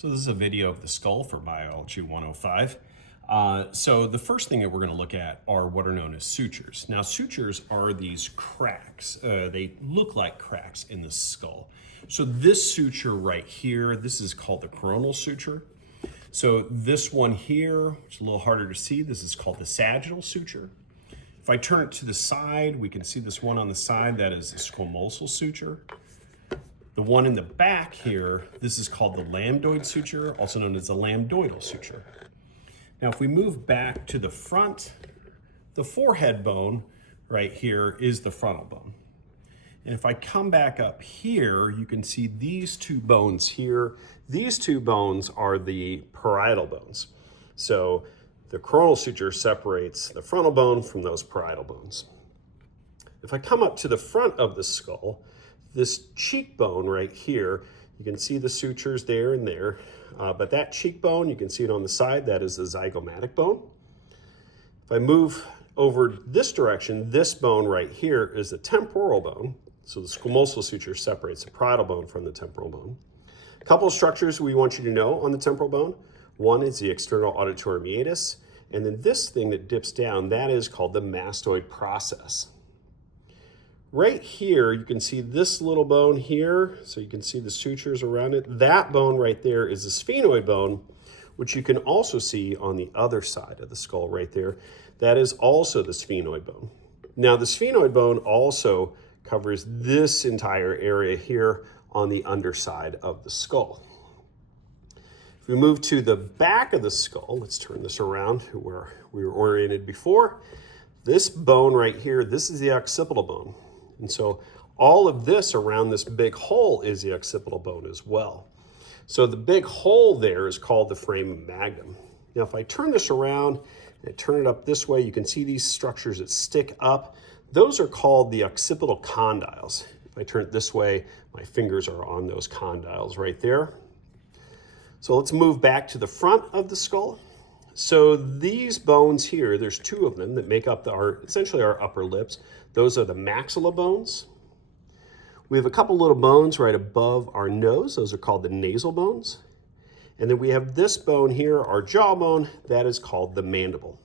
So this is a video of the skull for Biology 105. So the first thing that we're going to look at are what are known as sutures. Now sutures are these cracks. They look like cracks in the skull. So this suture right here, this is called the coronal suture. So this one here, which is a little harder to see, this is called the sagittal suture. If I turn it to the side, we can see this one on the side, that is the squamosal suture. The one in the back here, this is called the lambdoid suture, also known as the lambdoidal suture. Now, if we move back to the front, the forehead bone right here is the frontal bone. And if I come back up here, you can see these two bones here. These two bones are the parietal bones. So the coronal suture separates the frontal bone from those parietal bones. If I come up to the front of the skull, this cheekbone right here, you can see the sutures there and there, but that cheekbone, you can see it on the side, that is the zygomatic bone. If I move over this direction, this bone right here is the temporal bone. So the squamosal suture separates the parietal bone from the temporal bone. A couple of structures we want you to know on the temporal bone. One is the external auditory meatus, and then this thing that dips down, that is called the mastoid process. Right here, you can see this little bone here, so you can see the sutures around it. That bone right there is the sphenoid bone, which you can also see on the other side of the skull right there. That is also the sphenoid bone. Now, the sphenoid bone also covers this entire area here on the underside of the skull. If we move to the back of the skull, let's turn this around where we were oriented before. This bone right here, this is the occipital bone. And so all of this around this big hole is the occipital bone as well. So the big hole there is called the foramen magnum. Now, if I turn this around and turn it up this way, you can see these structures that stick up. Those are called the occipital condyles. If I turn it this way, my fingers are on those condyles right there. So let's move back to the front of the skull. So these bones here, there's two of them that make up essentially our upper lips. Those are the maxilla bones. We have a couple little bones right above our nose. Those are called the nasal bones. And then we have this bone here, our jawbone, that is called the mandible.